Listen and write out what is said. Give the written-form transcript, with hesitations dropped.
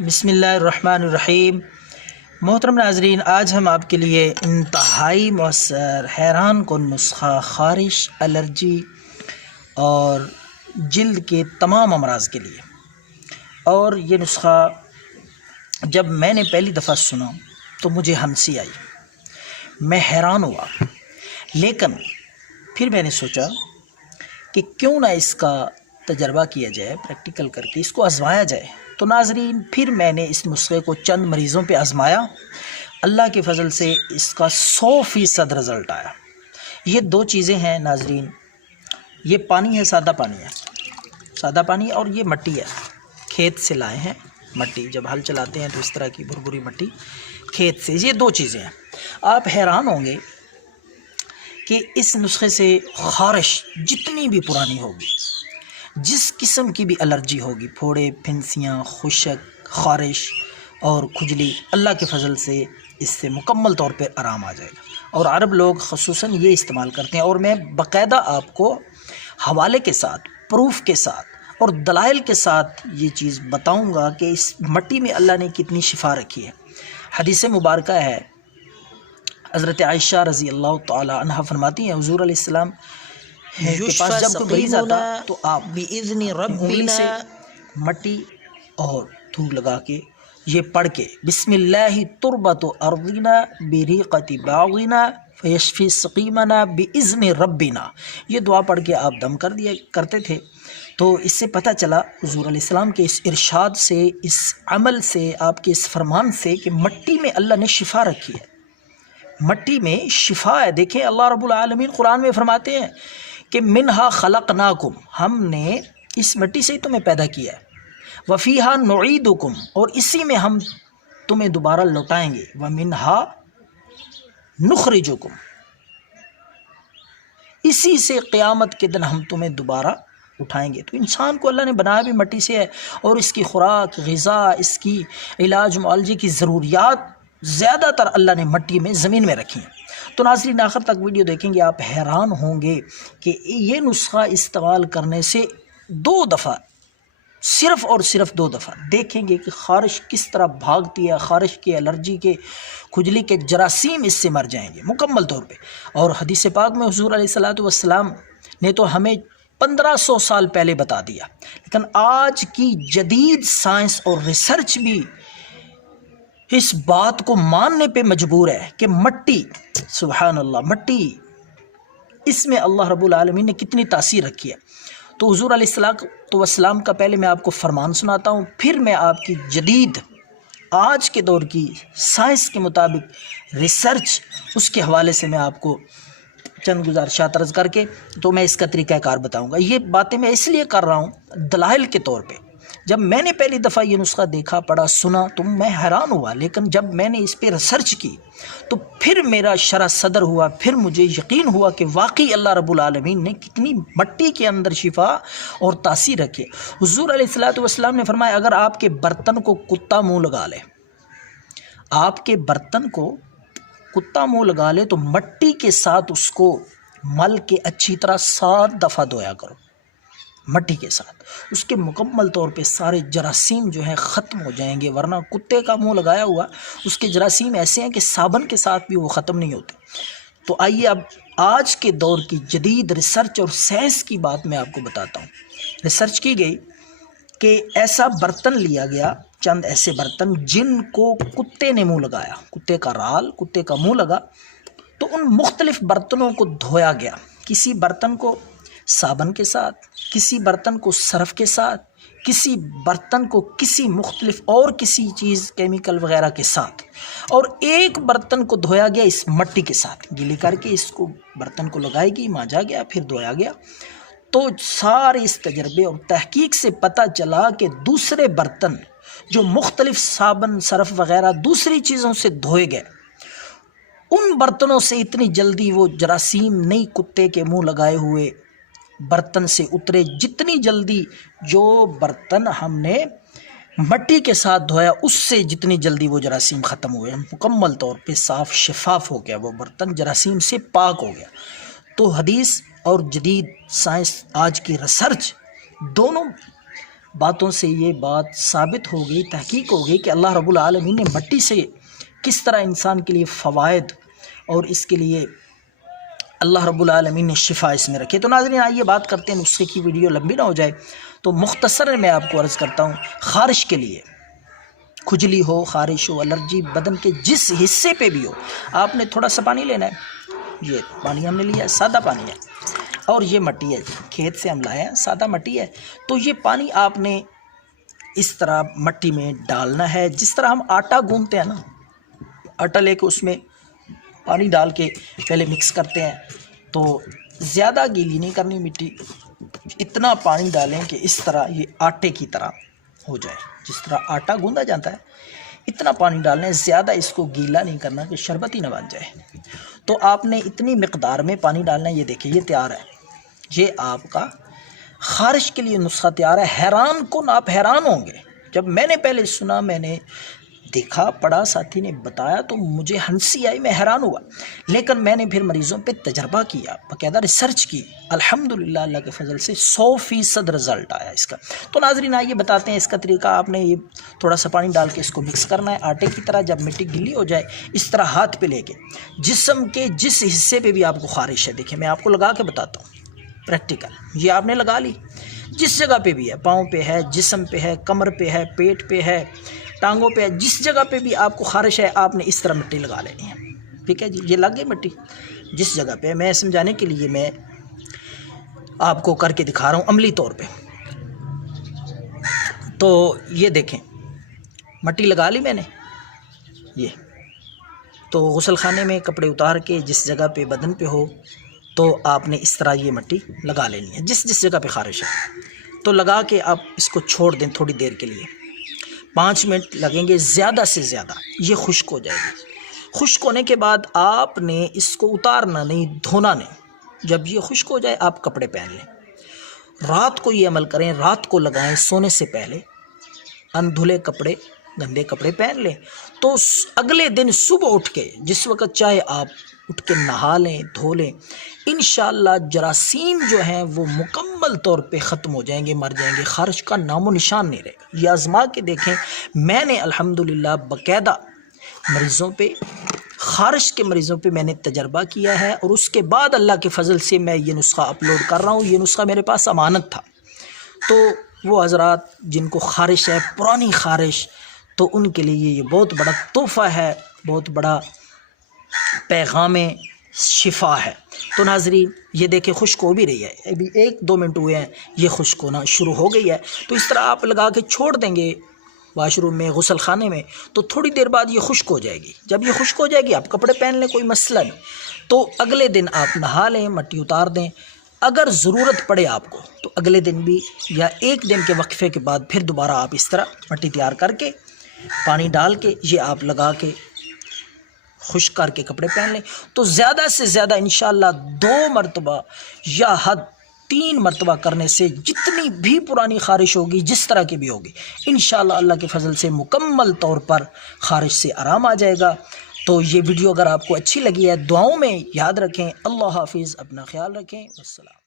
بسم اللہ الرحمن الرحیم۔ محترم ناظرین، آج ہم آپ کے لیے انتہائی مؤثر حیران کن نسخہ خارش، الرجی اور جلد کے تمام امراض کے لیے، اور یہ نسخہ جب میں نے پہلی دفعہ سنا تو مجھے ہنسی آئی، میں حیران ہوا، لیکن پھر میں نے سوچا کہ کیوں نہ اس کا تجربہ کیا جائے، پریکٹیکل کر کے اس کو آزمایا جائے۔ تو ناظرین، پھر میں نے اس نسخے کو چند مریضوں پہ آزمایا، اللہ کے فضل سے اس کا 100% رزلٹ آیا۔ یہ دو چیزیں ہیں ناظرین، یہ پانی ہے، سادہ پانی اور یہ مٹی ہے، کھیت سے لائے ہیں مٹی، جب ہل چلاتے ہیں تو اس طرح کی بھربھری مٹی کھیت سے، یہ دو چیزیں ہیں۔ آپ حیران ہوں گے کہ اس نسخے سے خارش جتنی بھی پرانی ہوگی، جس قسم کی بھی الرجی ہوگی، پھوڑے، پھنسیاں، خشک، خارش اور کھجلی، اللہ کے فضل سے اس سے مکمل طور پہ آرام آ جائے گا۔ اور عرب لوگ خصوصاً یہ استعمال کرتے ہیں، اور میں باقاعدہ آپ کو حوالے کے ساتھ، پروف کے ساتھ اور دلائل کے ساتھ یہ چیز بتاؤں گا کہ اس مٹی میں اللہ نے کتنی شفا رکھی ہے۔ حدیث مبارکہ ہے، حضرت عائشہ رضی اللہ تعالی عنہ فرماتی ہیں، حضور علیہ السلام کے پاس جب کوئی مریض آتا تو آپ انگلی سے مٹی اور دھول لگا کے یہ پڑھ کے، بسم اللہ تربت ارضنا بریقت باغنا فیشفی سقیمنا باذن ربنا، یہ دعا پڑھ کے آپ دم کر دیا کرتے تھے۔ تو اس سے پتہ چلا حضور علیہ السلام کے اس ارشاد سے، اس عمل سے، آپ کے اس فرمان سے کہ مٹی میں اللہ نے شفا رکھی ہے، مٹی میں شفا ہے۔ دیکھیں اللہ رب العالمین قرآن میں فرماتے ہیں کہ منہا خلقناکم، ہم نے اس مٹی سے ہی تمہیں پیدا کیا ہے، وفیہا نعیدکم، اور اسی میں ہم تمہیں دوبارہ لوٹائیں گے، ومنہا نخرجکم، اسی سے قیامت کے دن ہم تمہیں دوبارہ اٹھائیں گے۔ تو انسان کو اللہ نے بنایا بھی مٹی سے ہے، اور اس کی خوراک، غذا، اس کی علاج معالجے کی ضروریات زیادہ تر اللہ نے مٹی میں، زمین میں رکھی ہیں۔ تو ناظرین، آخر تک ویڈیو دیکھیں گے، آپ حیران ہوں گے کہ یہ نسخہ استعمال کرنے سے 2 دفعہ، صرف اور صرف 2 دفعہ دیکھیں گے کہ خارش کس طرح بھاگتی ہے، خارش کے، الرجی کے، کھجلی کے جراثیم اس سے مر جائیں گے مکمل طور پہ۔ اور حدیث پاک میں حضور علیہ السلام نے تو ہمیں 1500 سال پہلے بتا دیا، لیکن آج کی جدید سائنس اور ریسرچ بھی اس بات کو ماننے پہ مجبور ہے کہ مٹی، سبحان اللہ، مٹی، اس میں اللہ رب العالمین نے کتنی تاثیر رکھی ہے۔ تو حضور علیہ السلام کا پہلے میں آپ کو فرمان سناتا ہوں، پھر میں آپ کی جدید آج کے دور کی سائنس کے مطابق ریسرچ، اس کے حوالے سے میں آپ کو چند گزارشات عرض کر کے تو میں اس کا طریقہ کار بتاؤں گا۔ یہ باتیں میں اس لیے کر رہا ہوں دلائل کے طور پہ۔ جب میں نے پہلی دفعہ یہ نسخہ دیکھا، پڑھا، سنا تو میں حیران ہوا، لیکن جب میں نے اس پہ ریسرچ کی تو پھر میرا شرح صدر ہوا، پھر مجھے یقین ہوا کہ واقعی اللہ رب العالمین نے کتنی مٹی کے اندر شفا اور تاثیر رکھی۔ حضور علیہ السلام نے فرمایا، اگر آپ کے برتن کو کتا منہ لگا لے، آپ کے برتن کو کتا منہ لگا لے تو مٹی کے ساتھ اس کو مل کے اچھی طرح 7 دفعہ دھویا کرو، مٹی کے ساتھ، اس کے مکمل طور پہ سارے جراثیم جو ہیں ختم ہو جائیں گے، ورنہ کتے کا منہ لگایا ہوا اس کے جراثیم ایسے ہیں کہ صابن کے ساتھ بھی وہ ختم نہیں ہوتے۔ تو آئیے اب آج کے دور کی جدید ریسرچ اور سائنس کی بات میں آپ کو بتاتا ہوں۔ ریسرچ کی گئی کہ ایسا برتن لیا گیا، چند ایسے برتن جن کو کتے نے منہ لگایا، کتے کا رال، کتے کا منہ لگا، تو ان مختلف برتنوں کو دھویا گیا، کسی برتن کو صابن کے ساتھ، کسی برتن کو صرف کے ساتھ، کسی برتن کو کسی مختلف اور کسی چیز کیمیکل وغیرہ کے ساتھ، اور ایک برتن کو دھویا گیا اس مٹی کے ساتھ، گیلی کر کے اس کو برتن کو لگائی گئی، مانجا گیا، پھر دھویا گیا۔ تو سارے اس تجربے اور تحقیق سے پتہ چلا کہ دوسرے برتن جو مختلف صابن، صرف وغیرہ دوسری چیزوں سے دھوئے گئے، ان برتنوں سے اتنی جلدی وہ جراثیم نہیں کتے کے منہ لگائے ہوئے برتن سے اترے، جتنی جلدی جو برتن ہم نے مٹی کے ساتھ دھویا اس سے جتنی جلدی وہ جراثیم ختم ہوئے، مکمل طور پہ صاف شفاف ہو گیا وہ برتن، جراثیم سے پاک ہو گیا۔ تو حدیث اور جدید سائنس، آج کی ریسرچ، دونوں باتوں سے یہ بات ثابت ہو گئی، تحقیق ہو گئی کہ اللہ رب العالمین نے مٹی سے کس طرح انسان کے لیے فوائد اور اس کے لیے اللہ رب العالمین نے شفا اس میں رکھے۔ تو ناظرین آئیے بات کرتے ہیں نسخے کی، ویڈیو لمبی نہ ہو جائے تو مختصر میں آپ کو عرض کرتا ہوں۔ خارش کے لیے، کھجلی ہو، خارش ہو، الرجی، بدن کے جس حصے پہ بھی ہو، آپ نے تھوڑا سا پانی لینا ہے۔ یہ پانی ہم نے لیا ہے، سادہ پانی ہے، اور یہ مٹی ہے، کھیت سے ہم لائے ہیں، سادہ مٹی ہے۔ تو یہ پانی آپ نے اس طرح مٹی میں ڈالنا ہے، جس طرح ہم آٹا گوندھتے ہیں نا، آٹا لے کے اس میں پانی ڈال کے پہلے مکس کرتے ہیں۔ تو زیادہ گیلی نہیں کرنی مٹی، اتنا پانی ڈالیں کہ اس طرح یہ آٹے کی طرح ہو جائے، جس طرح آٹا گوندا جاتا ہے اتنا پانی ڈالنا ہے، زیادہ اس کو گیلا نہیں کرنا کہ شربت ہی نہ بن جائے۔ تو آپ نے اتنی مقدار میں پانی ڈالنا ہے۔ یہ دیکھیں یہ تیار ہے، یہ آپ کا خارش کے لیے نسخہ تیار ہے۔ حیران کن، آپ حیران ہوں گے، جب میں نے پہلے سنا، میں نے دیکھا، پڑھا، ساتھی نے بتایا تو مجھے ہنسی آئی، میں حیران ہوا۔ لیکن میں نے پھر مریضوں پہ تجربہ کیا، باقاعدہ ریسرچ کی، الحمدللہ اللہ کے فضل سے 100% رزلٹ آیا اس کا۔ تو ناظرین آئیے بتاتے ہیں اس کا طریقہ۔ آپ نے یہ تھوڑا سا پانی ڈال کے اس کو مکس کرنا ہے آٹے کی طرح۔ جب مٹی گلی ہو جائے اس طرح ہاتھ پہ لے کے جسم کے جس حصے پہ بھی آپ کو خارش ہے، دیکھیں میں آپ کو لگا کے بتاتا ہوں پریکٹیکل۔ یہ آپ نے لگا لی، جس جگہ پہ بھی ہے، پاؤں پہ ہے، جسم پہ ہے، کمر پہ ہے، پیٹ پہ ہے، ٹانگوں پہ ہے، جس جگہ پہ بھی آپ کو خارش ہے آپ نے اس طرح مٹی لگا لینی ہے۔ ٹھیک ہے جی، یہ لگ گئی مٹی جس جگہ پہ۔ میں سمجھانے کے لیے میں آپ کو کر کے دکھا رہا ہوں عملی طور پہ۔ تو یہ دیکھیں مٹی لگا لی میں نے۔ یہ تو غسل خانے میں کپڑے اتار کے جس جگہ پہ بدن پہ ہو تو آپ نے اس طرح یہ مٹی لگا لینی ہے، جس جگہ پہ خارش ہے۔ تو لگا کے آپ اس کو چھوڑ دیں تھوڑی دیر کے لیے، 5 منٹ لگیں گے زیادہ سے زیادہ۔ یہ خشک ہو جائے گی۔ خشک ہونے کے بعد آپ نے اس کو اتارنا نہیں، دھونا نہیں۔ جب یہ خشک ہو جائے آپ کپڑے پہن لیں۔ رات کو یہ عمل کریں، رات کو لگائیں سونے سے پہلے۔ اندھلے کپڑے، گندے کپڑے پہن لیں تو اگلے دن صبح اٹھ کے جس وقت چاہے آپ اٹھ کے نہا لیں، دھو لیں، انشاءاللہ جراثیم جو ہیں وہ مکمل طور پہ ختم ہو جائیں گے، مر جائیں گے، خارش کا نام و نشان نہیں رہے گا۔ یہ آزما کے دیکھیں، میں نے الحمدللہ باقاعدہ مریضوں پہ، خارش کے مریضوں پہ میں نے تجربہ کیا ہے، اور اس کے بعد اللہ کے فضل سے میں یہ نسخہ اپلوڈ کر رہا ہوں۔ یہ نسخہ میرے پاس امانت تھا، تو وہ حضرات جن کو خارش ہے، پرانی خارش، تو ان کے لیے یہ بہت بڑا تحفہ ہے، بہت بڑا پیغام شفا ہے۔ تو ناظرین یہ دیکھیں خشک ہو بھی رہی ہے، ابھی 1-2 منٹ ہوئے ہیں، یہ خشک ہونا شروع ہو گئی ہے۔ تو اس طرح آپ لگا کے چھوڑ دیں گے واش روم میں، غسل خانے میں، تو تھوڑی دیر بعد یہ خشک ہو جائے گی۔ جب یہ خشک ہو جائے گی آپ کپڑے پہن لیں، کوئی مسئلہ نہیں۔ تو اگلے دن آپ نہا لیں، مٹی اتار دیں۔ اگر ضرورت پڑے آپ کو تو اگلے دن بھی یا 1 دن کے وقفے کے بعد پھر دوبارہ آپ اس طرح مٹی تیار کر کے پانی ڈال کے یہ آپ لگا کے خشک کر کے کپڑے پہن لیں۔ تو زیادہ سے زیادہ انشاءاللہ 2 مرتبہ یا حد 3 مرتبہ کرنے سے جتنی بھی پرانی خارش ہوگی، جس طرح کی بھی ہوگی، انشاءاللہ اللہ کے فضل سے مکمل طور پر خارش سے آرام آ جائے گا۔ تو یہ ویڈیو اگر آپ کو اچھی لگی ہے، دعاؤں میں یاد رکھیں۔ اللہ حافظ، اپنا خیال رکھیں، والسلام۔